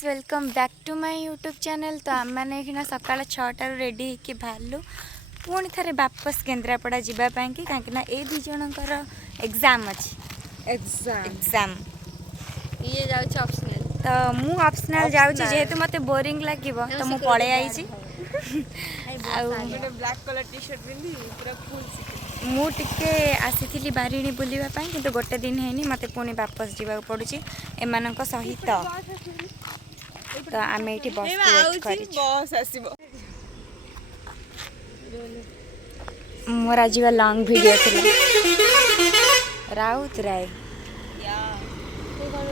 Friends welcome back to my YouTube channel. तो आम मैंने सकाल 6टार रेडी होकर बाहरलु पुणी थे वापस केन्द्रापड़ा जावाई कि कहीं ए दी जनकर एग्जाम अच्छी एग्जाम ये जाउछ ऑप्शनल तो मु ऑप्शनल जाउची जेहेतु मते बोरिंग लागिबो तो मु पळे आइची ब्लैक कलर टी शर्ट पिंदी पूरा फुल सिक्रेट मु टिके आसीथिली बारिणी बुलिबा पई किंतु गोटे दिन हेनी मते पुणी वापस जीवा पड़ुची एमानंक सहित। तो आमे एठी बस वेट करी बस आसीबो मोर आज लॉन्ग वीडियो थी राउत राय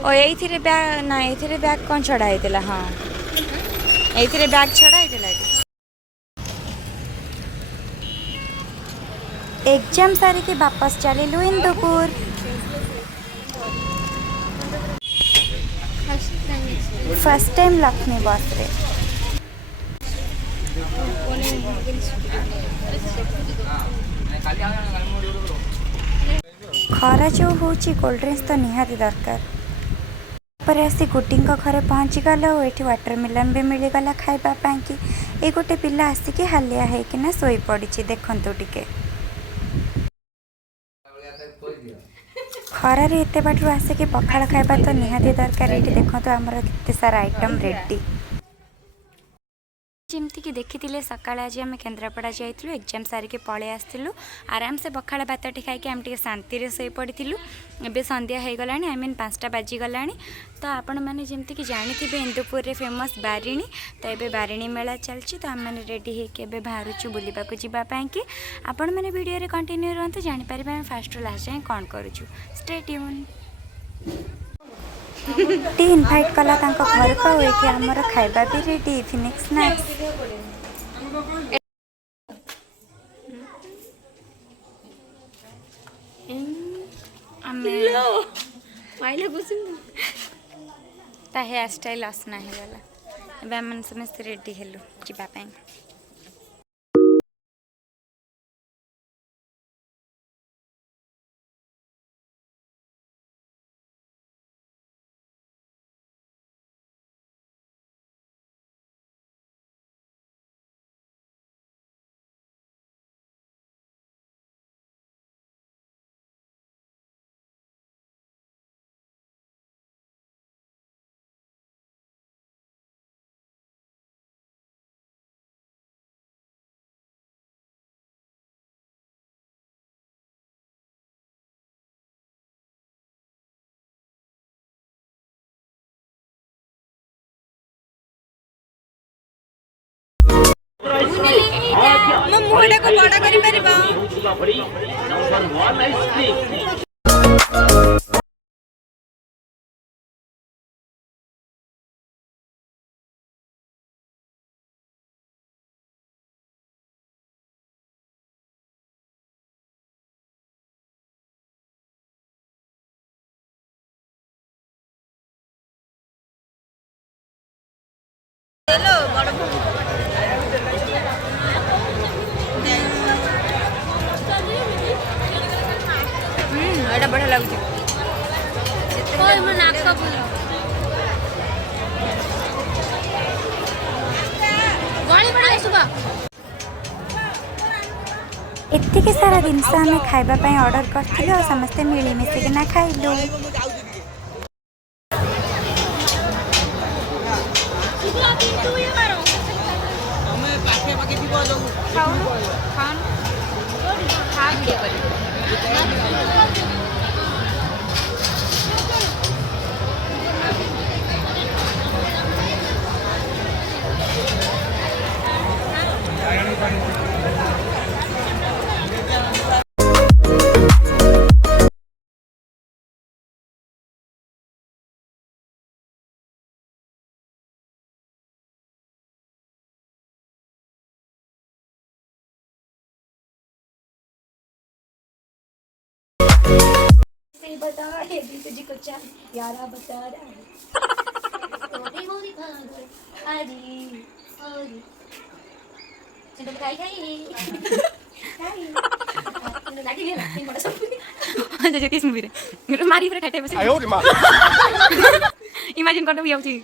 ओ एथिरे बैग ना एथिरे बैग कोन छडा हेतला। हां एथिरे बैग छडा हेतला एग्जाम सारी के वापस चलिलु इंदुपुर। फर्स्ट टाइम लक्ष्मी बस रे खरा जो होची कोल्ड ड्रिंक्स तो निहाती दरकार। पर आसी गुटिंग घरे पहुँची गल और ये वाटरमेलन भी मिलगला खाइबा कि ये गोटे पिला आसिक हालिया होना शोई पड़ी देखु टिके खरार एत बाटू आसिक पखाड़ खाइबा तो निहाती दरकार। ये देखो आमर केते सारा आइटम रेडी जमती कि देखी सका आज आम केन्द्रापड़ा जाइलु एग्जाम सारिके पलि आसलु आराम से पखाड़ भातटी खाई आम टे शांति शोई पड़ू। एवं सन्ध्या हो गला आई मीन 5टा बाजिगला। तो आपण मैंने जमती कि जानी इंदुपुर रे फेमस बारिणी तो ये बारिणी मेला चलती। तो आम मैंने रेडी होके बाहरुचु बुलवा कि आपण मैंने वीडियो कंटिन्यू रहतु जापर आम फास्ट लास्ट जाए कौन करूँ। स्टे ट्यून टी इनभाइट कला घर को ये आमर खाइबा भी रेडी इवनिंग स्नैक्स ता हेयर स्टाइल असना होगला एवं समस्त रेडी हेलु जावाई। मुहटा को बड़ा करि परिबा हेलो बड़ एटा बढ़िया लगुच एतिके सारा जिनस आम खाइबापी ऑर्डर करथिलु और समस्ते मिलिमिशिकिना खाइलु। बता है तुझे कुछ यारा बता रहा है मोरी मोरी भागो आरी आरी चिंता खाई खाई खाई लागी गेला तीन बड़ा सब अच्छा जो किस मूवी रे मारी पूरा खाटे बस आयो रे मां इमेजिन करतो भी आउची